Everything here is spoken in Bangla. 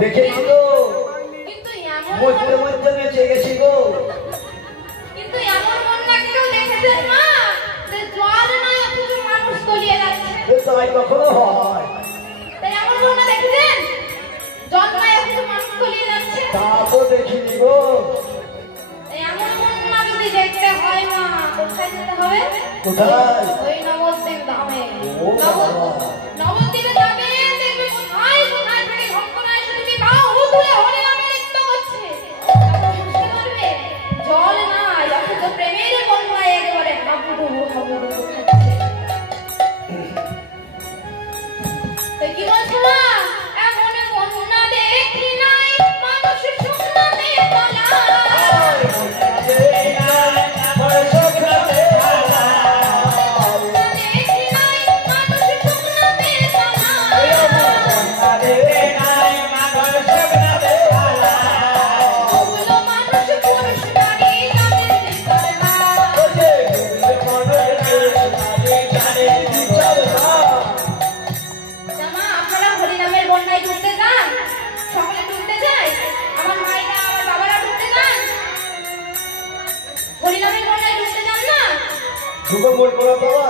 দেখেছি গো, মজুরে মধ্যে বেঁচে গেছি গো। কিন্তু এমন বন্যা কেউ দেখেছেন মা, যে জল নয় অথচ মানুষ তলিয়ে যাচ্ছে? তাই কখনো হয়? তাই এমন বন্যা দেখেছেন জল নয় অথচ মানুষ তলিয়ে যাচ্ছে? তা তো দেখিনি গো। এমন বন্যা যদি দেখতে হয় মা, কোথায় যেতে হবে? কোথায়? ওই নবদ্বীপ ধামে। নবদ্বীপে যাবে, দেখবে কোথায় কোথায় থেকে ভক্তরা এসে তুমি বাহু তুলে হরে নামে নৃত্য করছে। বুঝতে পারবে জল নাই অথচ প্রেমের বন্যায় একেবারে হাবুডুবু হাবুডুবু খাচ্ছে। কি বলছো মা? এমন বন্যা দেখি নাই, মানুষ শুকনাতে তলায়। দুটো মোট করা বাবা